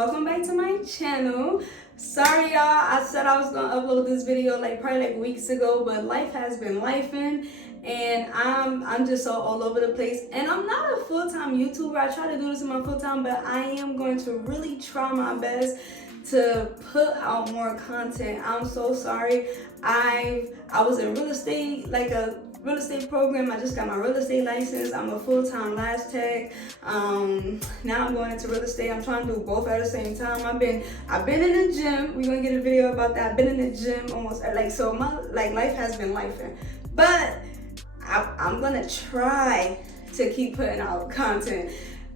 welcome back to my channel. Sorry y'all, I said I was gonna upload this video probably weeks ago, but life has been lifing and I'm just so all over the place. And I'm not a full-time YouTuber. I try to do this in my full-time, but I am going to really try my best to put out more content. I'm so sorry. I was in real estate, like a real estate program. I just got my real estate license. I'm a full-time lash tech. Now I'm going into real estate. I'm trying to do both at the same time. I've been in the gym. We're gonna get a video about that. I've been in the gym almost so my life has been lifing. But I'm gonna try to keep putting out content.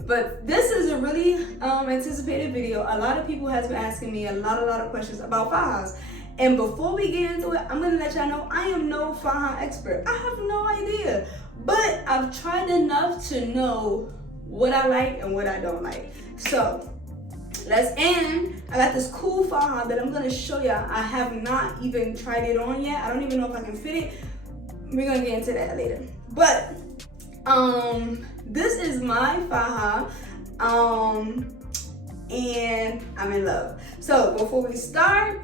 But this is a really anticipated video. A lot of people has been asking me a lot of questions about Fajas. And before we get into it, I'm gonna let y'all know I am no Faja expert. I have no idea. But I've tried enough to know what I like and what I don't like. So let's end. I got this cool Faja that I'm gonna show y'all. I have not even tried it on yet. I don't even know if I can fit it. We're gonna get into that later. But this is my Faja. And I'm in love. So before we start,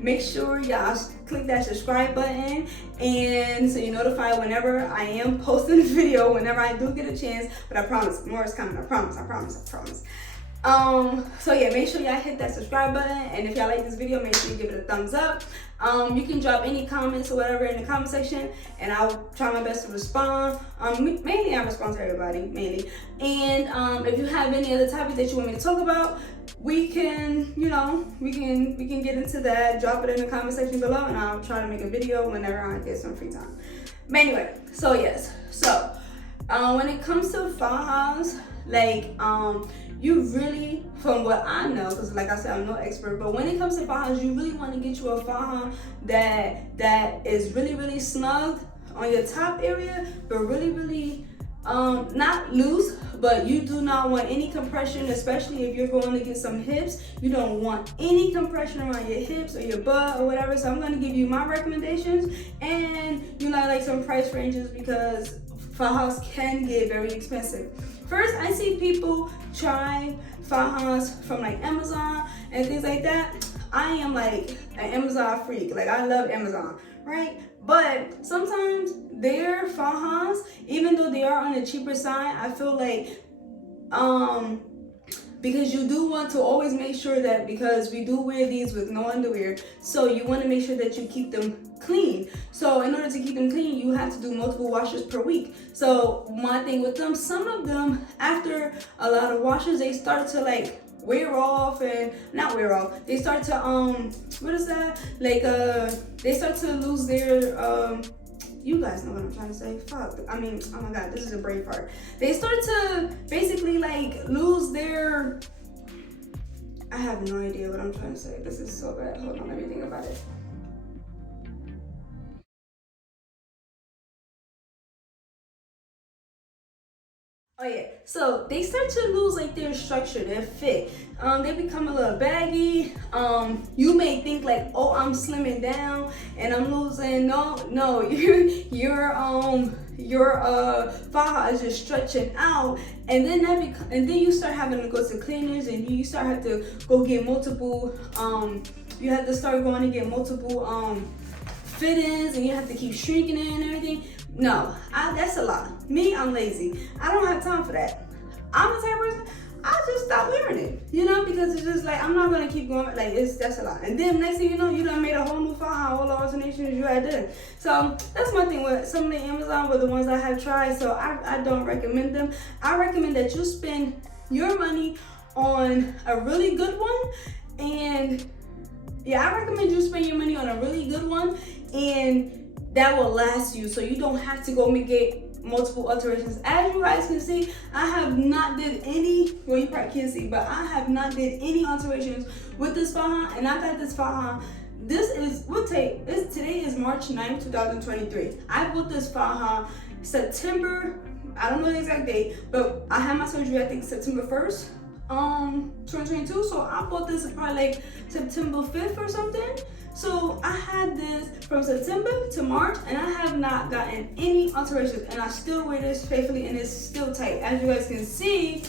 make sure y'all click that subscribe button and so you're notified whenever I am posting a video, whenever I do get a chance. But I promise, more is coming. I promise. So yeah, make sure y'all hit that subscribe button, and if y'all like this video, make sure you give it a thumbs up. You can drop any comments or whatever in the comment section, and I'll try my best to respond. Mainly I respond to everybody, mainly. And if you have any other topics that you want me to talk about, we can get into that. Drop it in the comment section below, and I'll try to make a video whenever I get some free time. But anyway, so yes, so when it comes to Fajas, you really, from what I know, because like I said, I'm no expert, but when it comes to Fajas, you really want to get you a Faja that is really snug on your top area, but really not loose, but you do not want any compression, especially if you're going to get some hips. You don't want any compression around your hips or your butt or whatever. So I'm going to give you my recommendations and like some price ranges, because Fajas can get very expensive. First, I see people try Fajas from Amazon and things like that. I am an Amazon freak. I love Amazon, right? But sometimes their Fajas, even though they are on the cheaper side, I feel because you do want to always make sure that, because we do wear these with no underwear, so you want to make sure that you keep them clean. So in order to keep them clean, you have to do multiple washes per week. So my thing with them, some of them, after a lot of washes, they start to wear off, and not wear off, they start to what is that, they start to lose their you guys know what I'm trying to say. Fuck. I mean, oh my god, this is a brave part. They start to basically lose their, I have no idea what I'm trying to say. This is so bad. Hold on, let me think about it. Oh yeah, so they start to lose their structure, their fit. They become a little baggy. You may think oh, I'm slimming down and I'm losing. No, your Faja is just stretching out, and then you start having to go to cleaners, and you start having to go get multiple. You have to start going to get multiple fit-ins, and you have to keep shrinking it and everything. No, that's a lot. Me, I'm lazy. I don't have time for that. I'm the type of person, I just stop wearing it, because it's just I'm not gonna keep going. That's a lot. And then next thing you know, you done made a whole new Faja, all the alternations you had done. So that's my thing with some of the Amazon, were the ones I have tried. So I don't recommend them. I recommend that you spend your money on a really good one, and yeah, I recommend you spend your money on a really good one, and that will last you, so you don't have to go get multiple alterations. As you guys can see, I have not did any, well, you probably can't see, but I have not did any alterations with this Faja, and I got this Faja. Today is March 9th, 2023. I bought this Faja September, I don't know the exact date, but I had my surgery, I think September 1st, 2022. So I bought this probably September 5th or something. So I had this from September to March, and I have not gotten any alterations, and I still wear this faithfully, and it's still tight. As you guys can see,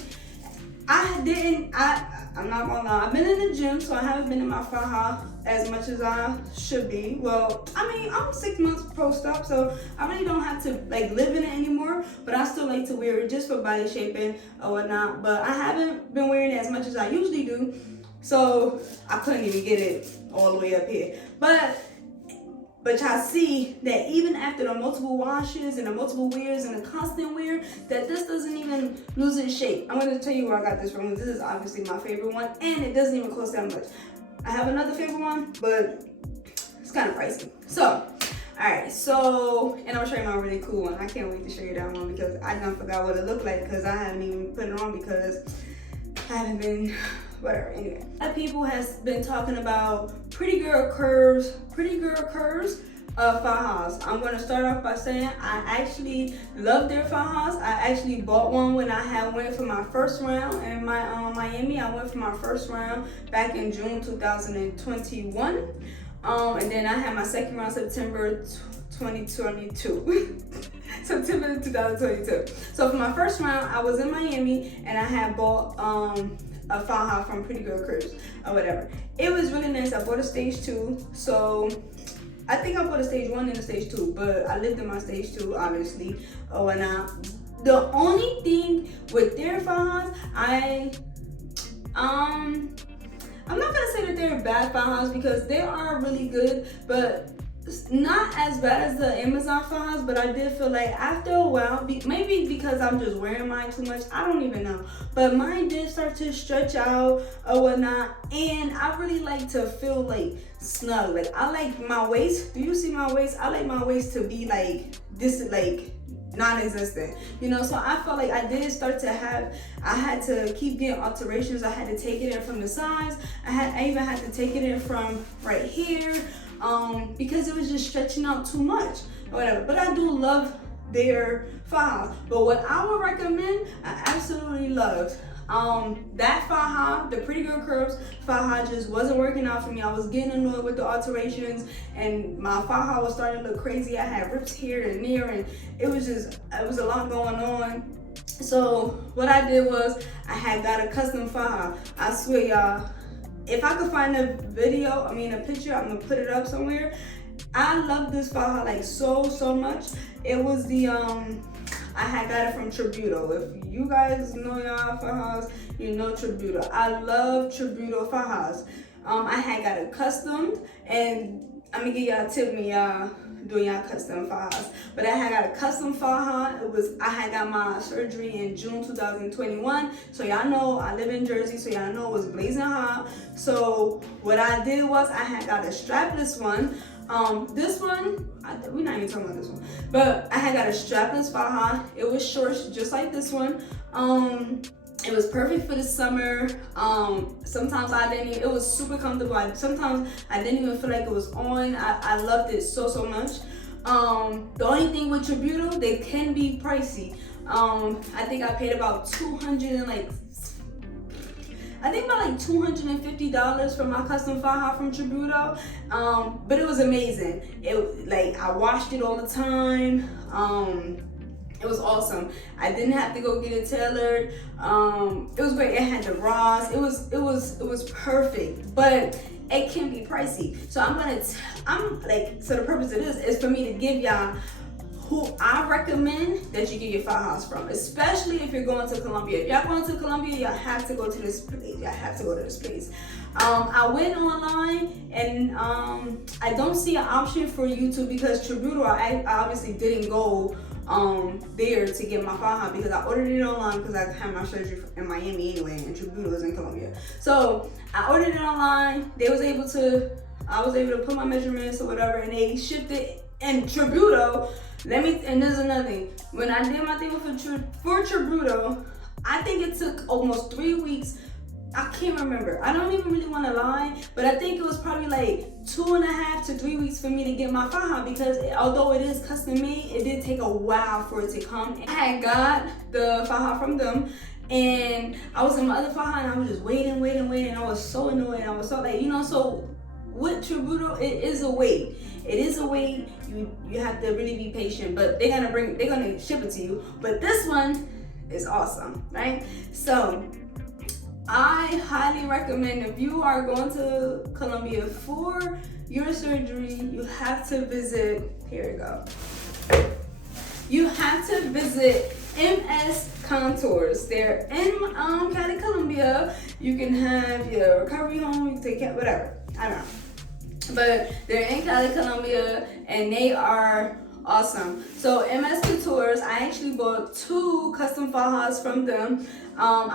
I'm not gonna lie, I've been in the gym, so I haven't been in my Faja as much as I should be. Well, I mean, I'm 6 months post-op, so I really don't have to like live in it anymore, but I still like to wear it just for body shaping or whatnot. But I haven't been wearing it as much as I usually do, so I couldn't even get it all the way up here. But y'all see that even after the multiple washes and the multiple wears and the constant wear, that this doesn't even lose its shape. I'm gonna tell you where I got this from. This is obviously my favorite one, and it doesn't even cost that much. I have another favorite one, but it's kind of pricey. So, all right, so, and I'm gonna show you my really cool one. I can't wait to show you that one because I done forgot what it looked like because I haven't even put it on because I haven't been, whatever, anyway. A lot of people has been talking about pretty girl curves Fajas. I'm gonna start off by saying I actually love their Fajas. I actually bought one when I went for my first round in Miami. I went for my first round back in June 2021. And then I had my second round September 2022. September 2022. So for my first round, I was in Miami and I had bought a Faja from Pretty Girl Curves or whatever. It was really nice. I bought a stage 2. So I think I bought a stage 1 and a stage 2, but I lived in my stage 2, obviously. The only thing with their Fajas, I'm not gonna say that they're bad Fajas because they are really good, but not as bad as the Amazon Fajas. But I did feel like after a while, maybe because I'm just wearing mine too much, I don't even know, but mine did start to stretch out or whatnot, and I really like to feel like snug. Like I like my waist. Do you see my waist? I like my waist to be like this, like non-existent, you know. So I felt like I did start to I had to keep getting alterations. I had to take it in from the sides. I even had to take it in from right here, because it was just stretching out too much or whatever. But I do love their Faja. But what I would recommend, I absolutely loved that Faja, the Pretty Girl Curves Faja, just wasn't working out for me. I was getting annoyed with the alterations, and my Faja was starting to look crazy. I had rips here and there, and it was a lot going on. So what I did was I had got a custom Faja. I swear, y'all, if I could find a picture, I'm gonna put it up somewhere. I love this Faja like so much. It was the I had got it from Tributo. If you guys know y'all Fajas, you know Tributo. I love Tributo Fajas. I had got it customed, and I'm gonna give y'all a tip when y'all doing y'all custom Fajas. But I had got a custom Faja. I had got my surgery in June 2021. So y'all know I live in Jersey, so y'all know it was blazing hot. So what I did was I had got a strapless one. This one, we're not even talking about this one, but I had got a strapless Faja. It was short, just like this one. It was perfect for the summer. Sometimes it was super comfortable. Sometimes I didn't even feel like it was on. I loved it so much. The only thing with Tributo, they can be pricey. I think I paid about $250 for my custom Faja from Tributo, but it was amazing. I washed it all the time. It was awesome. I didn't have to go get it tailored. It was great. It had the Ross. It was perfect, but it can be pricey. So so the purpose of this is for me to give y'all who I recommend that you get your Fajas from, especially if you're going to Colombia. If y'all going to Colombia, y'all have to go to this place. Y'all have to go to this place. I went online and I don't see an option for YouTube because Tributo, I obviously didn't go there to get my Faja because I ordered it online because I had my surgery in Miami anyway, and Tributo is in Colombia. So I ordered it online. I was able to put my measurements or whatever, and they shipped it. And Tributo, and there's another thing. When I did my thing for Tributo, I think it took almost 3 weeks. I can't remember. I don't even really want to lie, but I think it was probably like 2.5 to 3 weeks for me to get my Faja because although it is custom made, it did take a while for it to come. I had got the Faja from them, and I was in my other Faja, and I was just waiting. I was so annoyed. I was so so with Tributo, it is a wait. It is a wait. You have to really be patient, but they're gonna ship it to you. But this one is awesome, right? So I highly recommend, if you are going to Colombia for your surgery, you have to visit, here we go. You have to visit MS CONTOURS. They're in Cali, Colombia. You can have your recovery home, you can take care, whatever. I don't know. But they're in Cali, Colombia, and they are awesome. So MS CONTOURS, I actually bought 2 custom fajas from them. I'm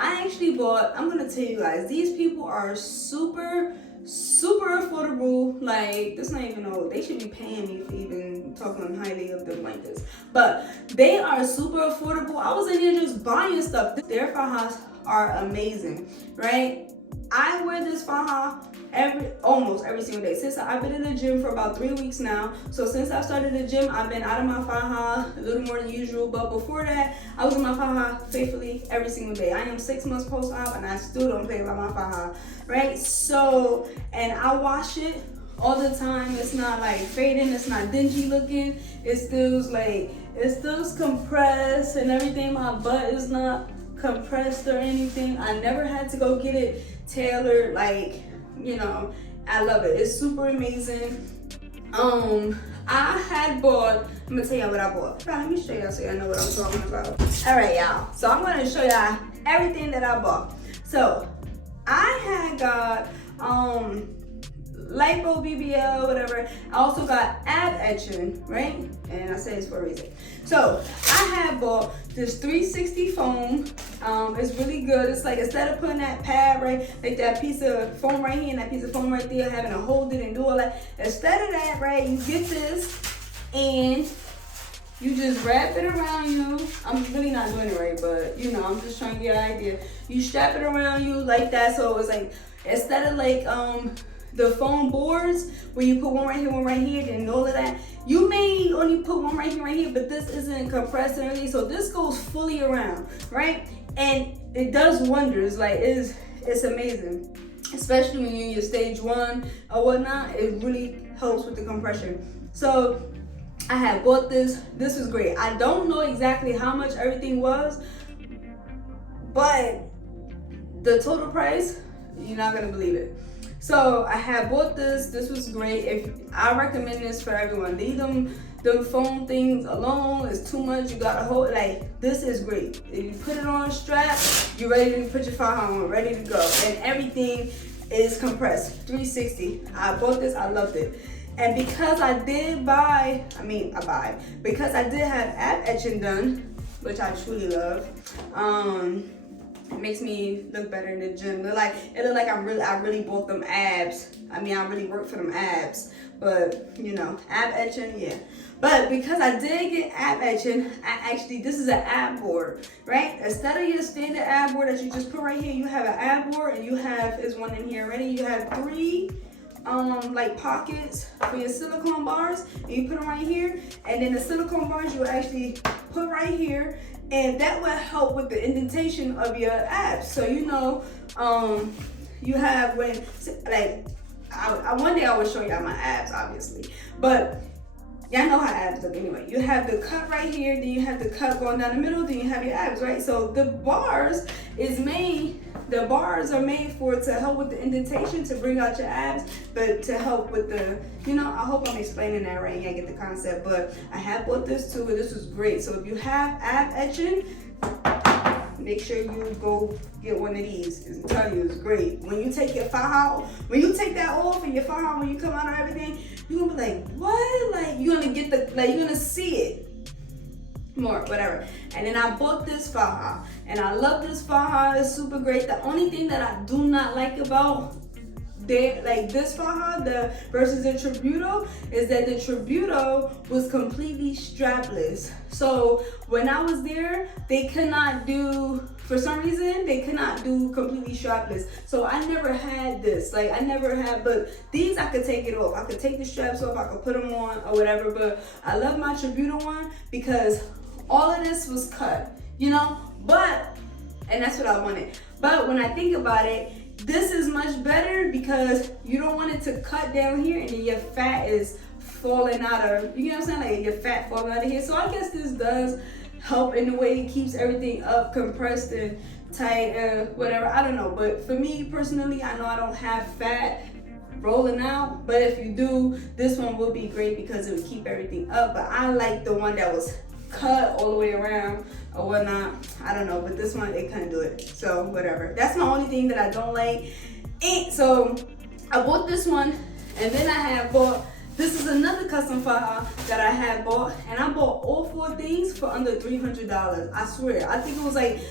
gonna tell you guys, these people are super affordable. Like, this not even know, they should be paying me for even talking highly of them like this. But they are super affordable. I was in here just buying stuff. Their fajas are amazing, right? I wear this faja almost every single day. Since I've been in the gym for about 3 weeks now. So since I started the gym, I've been out of my faja a little more than usual. But before that, I was in my faja faithfully every single day. I am 6 months post-op and I still don't play about my faja, right? So, and I wash it all the time. It's not like fading, it's not dingy looking. It's still compressed and everything. My butt is not compressed or anything. I never had to go get it tailored, like, you know. I love it. It's super amazing. I had bought, I'm gonna tell y'all what I bought. Let me show y'all so y'all know what I'm talking about. All right, y'all. So I'm gonna show y'all everything that I bought. So I had got lipo, BBL, whatever. I also got ab etching, right? And I say this for a reason. So I had bought this 360 foam. It's really good. It's like, instead of putting that pad, right, like that piece of foam right here and that piece of foam right there, having to hold it and do all that, instead of that, right, you get this and you just wrap it around you. I'm really not doing it right, but you know, I'm just trying to get an idea. You strap it around you like that, so it's like, instead of like the foam boards where you put one right here, and all of that, you may only put one right here, but this isn't compressed and everything, so this goes fully around, right? And it does wonders. Like, it's amazing, especially when you're in your stage 1 or whatnot. It really helps with the compression. So I had bought this. This was great. I don't know exactly how much everything was, but the total price, you're not gonna believe it. So I had bought this. This was great. I recommend this for everyone. Leave them foam things alone. It's too much. You gotta hold. Like, this is great. If you put it on a strap, you're ready to put your faja on, ready to go, and everything is compressed. 360. I bought this. I loved it. And because I did because I did have ab etching done, which I truly love. It makes me look better in the gym. It looked like I really bought them abs. I mean, I really worked for them abs. But, you know, ab etching, yeah. But because I did get ab etching, this is an ab board, right? Instead of your standard ab board that you just put right here, you have an ab board, and is one in here already. You have 3 like pockets for your silicone bars, and you put them right here, and then the silicone bars you actually put right here, and that will help with the indentation of your abs. So you know, you have one day I will show y'all my abs, obviously, but y'all know how abs look anyway. You have the cut right here, then you have the cut going down the middle, then you have your abs, right? So the bars are made to help with the indentation, to bring out your abs, but to help with the, you know, I hope I'm explaining that right. Yeah, I get the concept. But I have bought this too, and this was great. So if you have ab etching, make sure you go get one of these. I'm telling you, it's great. When you take your faja, when you take that off and your faja, when you come out of everything, you're gonna be like, what? Like, you're gonna get you're gonna see it more, whatever. And then I bought this faja, and I love this faja. It's super great. The only thing that I do not like about this faja versus the Tributo is that the Tributo was completely strapless. So when I was there, for some reason they could not do completely strapless. So I never had this. But these I could take it off. I could take the straps off, I could put them on or whatever. But I love my Tributo one because all of this was cut, you know, and that's what I wanted. But when I think about it, this is much better because you don't want it to cut down here and then your fat is falling out of, you know what I'm saying? Like, your fat falling out of here. So I guess this does help in the way it keeps everything up, compressed, and tight, whatever, I don't know. But for me personally, I know I don't have fat rolling out, but if you do, this one will be great because it would keep everything up. But I like the one that was cut all the way around or whatnot. I don't know, but this one, it couldn't do it, so whatever. That's my only thing that I don't like. And so I bought this one, and then I have bought, this is another custom faja that I had bought, and I bought all 4 things for under $300. I swear. I think it was like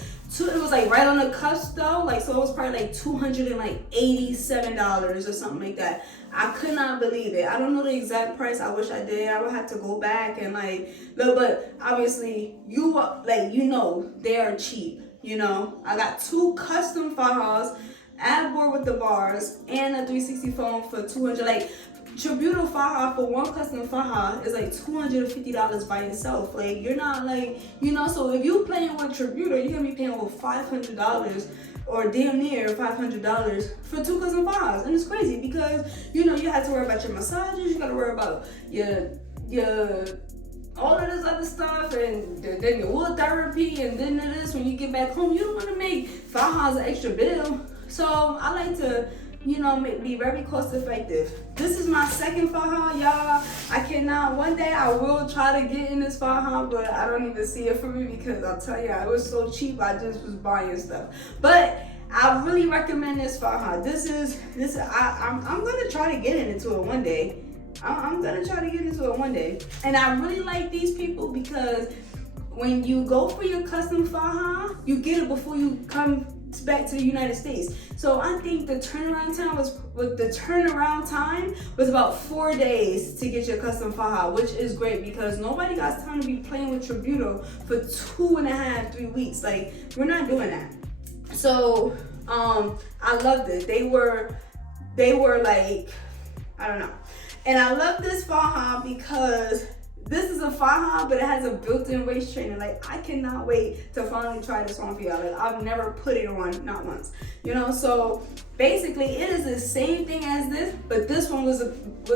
right on the cusp though, like, so it was probably like $287 or something like that. I could not believe it. I don't know the exact price. I wish I did. I would have to go back and like look, but obviously you know they are cheap. You know, I got 2 custom fajas, add board with the bars, and a 360 foam for $200. Like, Tributo faja for one custom faja is like $250 by itself. Like, you're not like, you know, so if you playing with Tributo, you're gonna be paying over $500 or damn near $500 for 2 custom fajas. And it's crazy because, you know, you have to worry about your massages, you gotta worry about your all of this other stuff, and then your wood therapy, and then this, when you get back home, you don't wanna make fajas an extra bill. So I like to, you know, be very cost effective. This is my second faja, y'all. I cannot, one day I will try to get in this faja, but I don't even see it for me because I'll tell you, it was so cheap, I just was buying stuff. But I really recommend this faja. I'm gonna try to get into it one day. I'm gonna try to get into it one day. And I really like these people because when you go for your custom faja, you get it before you come back to the United States. So I think the turnaround time was about 4 days to get your custom faja, which is great because nobody got time to be playing with Tributo for 2.5-3 weeks. Like, we're not doing that. So I loved it. They were like, I don't know. And I love this faja because this is a faja, but it has a built-in waist trainer. Like, I cannot wait to finally try this on for y'all. Like, I've never put it on, not once. You know, so basically it is the same thing as this, but this one was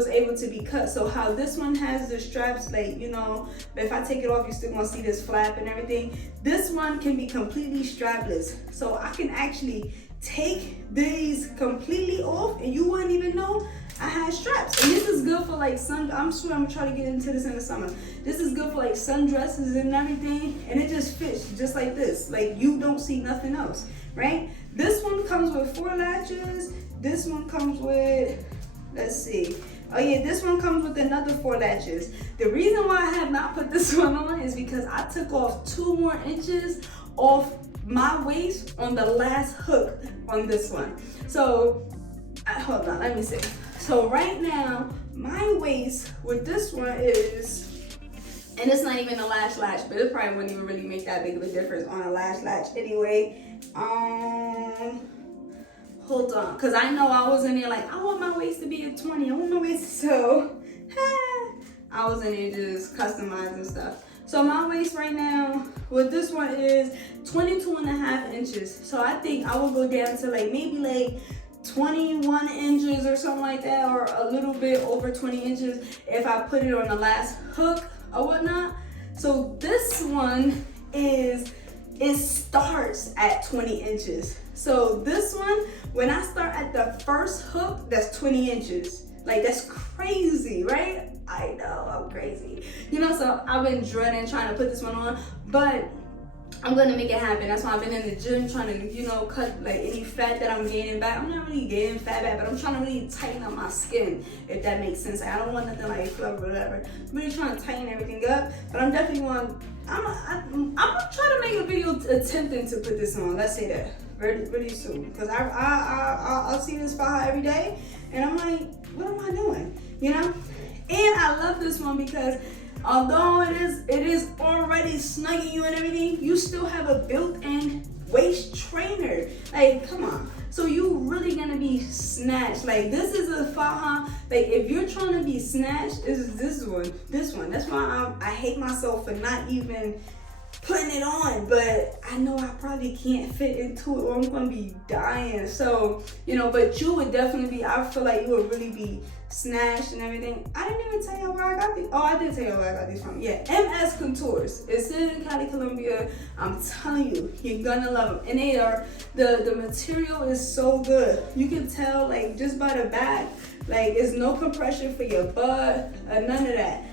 able to be cut. So how this one has the straps, like, you know, but if I take it off, you're still gonna see this flap and everything. This one can be completely strapless. So I can actually take these completely off and you wouldn't even know I had straps. And this is good for like I'm sure I'm gonna try to get into this in the summer. This is good for like sundresses and everything, and it just fits just like this. Like, you don't see nothing else, right? This one comes with 4 latches. This one comes with, let's see. Oh yeah, this one comes with another 4 latches. The reason why I have not put this one on is because I took off 2 more inches off my waist on the last hook on this one. So, hold on, let me see. So right now, my waist with this one is, and it's not even a latch, but it probably wouldn't even really make that big of a difference on a latch anyway. Hold on, because I know I was in there like, I want my waist to be a 20. I want my waist, so I was in there just customizing stuff. So my waist right now with this one is 22.5 inches. So I think I will go down to like maybe like 21 inches or something like that, or a little bit over 20 inches if I put it on the last hook or whatnot. So this one it starts at 20 inches. So this one, when I start at the first hook, that's 20 inches. Like, that's crazy, right? I know, I'm crazy. You know, so I've been dreading trying to put this one on, but I'm gonna make it happen. That's why I've been in the gym trying to, you know, cut like any fat that I'm gaining back. I'm not really gaining fat back, but I'm trying to really tighten up my skin, if that makes sense. I don't want nothing like fluff or whatever. I'm really trying to tighten everything up, but I'm definitely I'm gonna try to make a video attempting to put this on. Let's say that really soon, because I'll see this faja every day, and I'm like, what am I doing? You know? And I love this one because although it is already snugging you and everything, you still have a built-in waist trainer. Like, come on. So you really gonna be snatched. Like, this is a faja. Like, if you're trying to be snatched, this one. That's why I hate myself for not even putting it on, but I know I probably can't fit into it or I'm gonna be dying. So, you know, but you would definitely be, I feel like you would really be snatched and everything. I didn't even tell you where I got these. Oh, I did tell you where I got these from. Yeah, MS Contours. It's in Cali, Colombia. I'm telling you, you're gonna love them. And they are, the material is so good. You can tell, like, just by the back, like, it's no compression for your butt, none of that.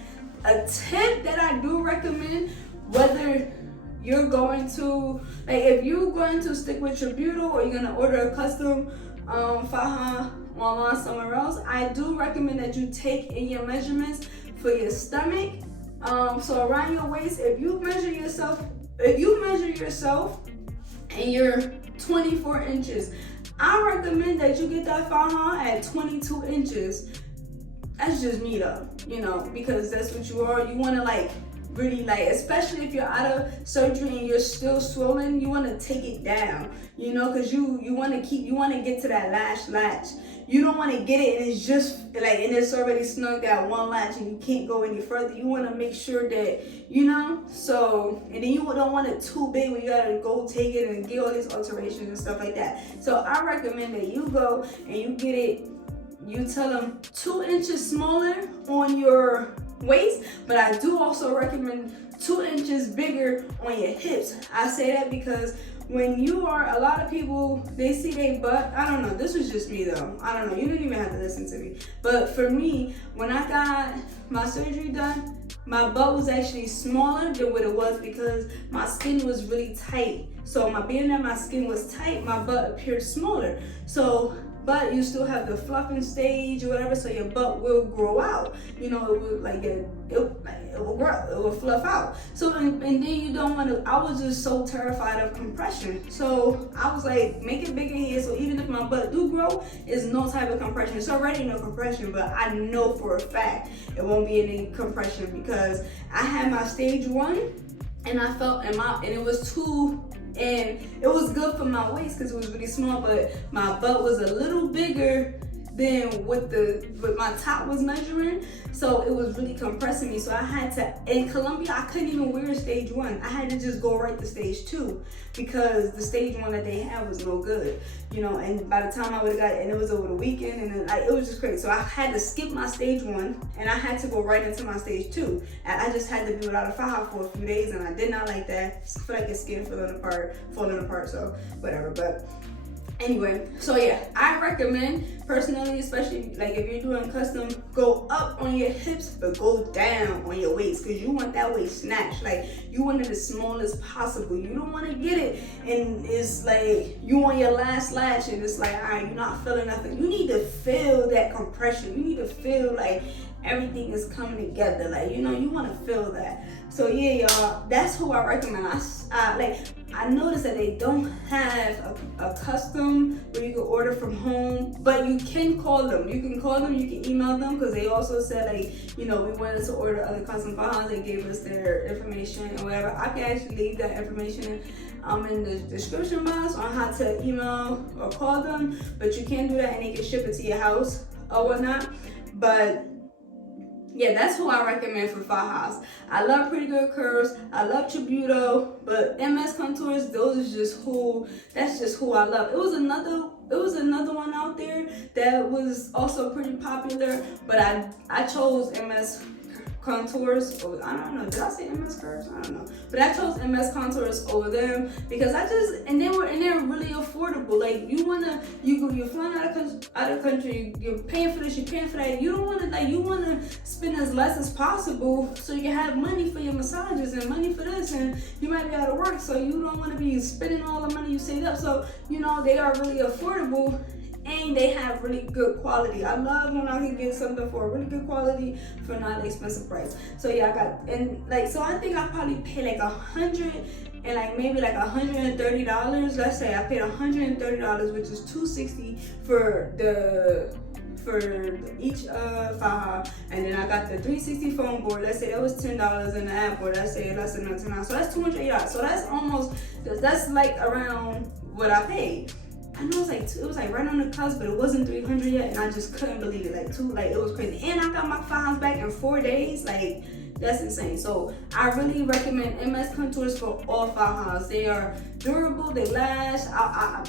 A tip that I do recommend, whether you're going to, like, if you're going to stick with Tributo or you're gonna order a custom faja online somewhere else, I do recommend that you take in your measurements for your stomach. So around your waist, if you measure yourself and you're 24 inches, I recommend that you get that faja at 22 inches. That's just me though, you know, because that's what you are. You want to, like, really, like, especially if you're out of surgery and you're still swollen, you want to take it down, you know, because you want to get to that last latch. You don't want to get it and it's just like, and it's already snug at one latch and you can't go any further. You want to make sure that, you know, so, and then you don't want it too big where you gotta go take it and get all these alterations and stuff like that. So I recommend that you go and you get it, you tell them 2 inches smaller on your waist, but I do also recommend 2 inches bigger on your hips. I say that because when you are, a lot of people, they see their butt. I don't know, this was just me though. I don't know, you didn't even have to listen to me. But for me, when I got my surgery done, my butt was actually smaller than what it was because my skin was really tight. So being that my skin was tight, my butt appeared smaller. So, but you still have the fluffing stage or whatever, so your butt will grow out. You know, it will, like, it will grow, it will fluff out. So, and then you don't want to, I was just so terrified of compression. So I was like, make it bigger here, so even if my butt do grow, it's no type of compression. It's already no compression, but I know for a fact it won't be any compression because I had my stage 1 and I felt, and it was too, and it was good for my waist because it was really small, but my butt was a little bigger than what my top was measuring, so it was really compressing me. So I had to, in Colombia, I couldn't even wear stage 1. I had to just go right to stage 2 because the stage 1 that they had was no good, you know. And by the time I would have got it, and it was over the weekend, and then, it was just crazy. So I had to skip my stage 1, and I had to go right into my stage 2. And I just had to be without a faja for a few days, and I did not like that. I feel like your skin falling apart, so whatever. But anyway, so yeah, I recommend personally, especially like if you're doing custom, go up on your hips but go down on your waist because you want that waist snatched. Like, you want it as small as possible. You don't want to get it and it's like you on your last latch and it's like, all right, you're not feeling nothing. You need to feel that compression. You need to feel like everything is coming together. Like, you know, you want to feel that. So yeah, y'all, that's who I recommend. I noticed that they don't have a custom where you can order from home, but you can call them. You can call them, you can email them, because they also said, like, you know, we wanted to order other custom fajas. They gave us their information and whatever. I can actually leave that information in the description box on how to email or call them, but you can do that and they can ship it to your house or whatnot. But yeah, that's who I recommend for fajas. I love Pretty Good Curves. I love Tributo, but MS Contours, that's just who I love. It was another one out there that was also pretty popular, but I chose MS Contours. I don't know, did I say MS Curves? I don't know, but I chose MS Contours over them because and they're really affordable. Like, you're flying out of country, you're paying for this, you're paying for that. You don't want to, like, you want to spend as less as possible so you can have money for your massages and money for this, and you might be out of work, so you don't want to be spending all the money you saved up. So, you know, they are really affordable. And they have really good quality. I love when I can get something for a really good quality for not an expensive price. So yeah, so I think I probably paid like $100 and like maybe like $130. Let's say I paid $130, which is $260 for each faja, and then I got the 360 foam board. Let's say that was $10, and the app board, let's say less than $10. So that's $280. So that's like around what I paid. I know it was like right on the cusp, but it wasn't 300 yet, and I just couldn't believe it. It was crazy. And I got my fajas back in 4 days. Like, That's insane. So I really recommend MS Contours for all Fajas. They are durable, they last.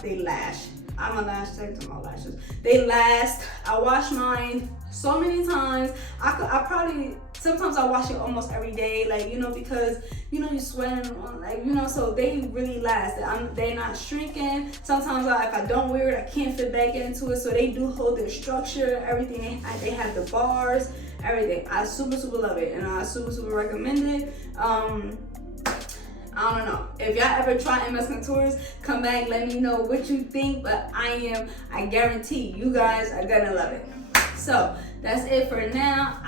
They last. I'm a lash tech to my lashes. They last. I wash mine so many times. I probably, sometimes I wash it almost every day, like, you know, because, you know, you're sweating, like, you know, so they really last. They're not shrinking. Sometimes if I don't wear it, I can't fit back into it. So they do hold their structure, everything. They have the bars, everything. I super love it, and I super recommend it. I don't know. If y'all ever try MS Contours, come back, let me know what you think. But I guarantee you guys are gonna love it. So that's it for now.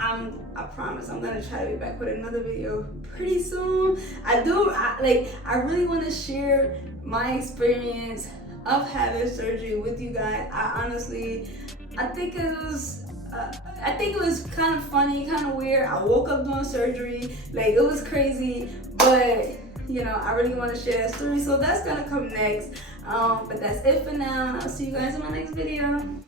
I promise I'm gonna try to be back with another video pretty soon. I really want to share my experience of having surgery with you guys. I think it was kind of funny, kind of weird. I woke up doing surgery, like it was crazy, but you know, I really want to share that story, so that's gonna come next. But that's it for now, and I'll see you guys in my next video.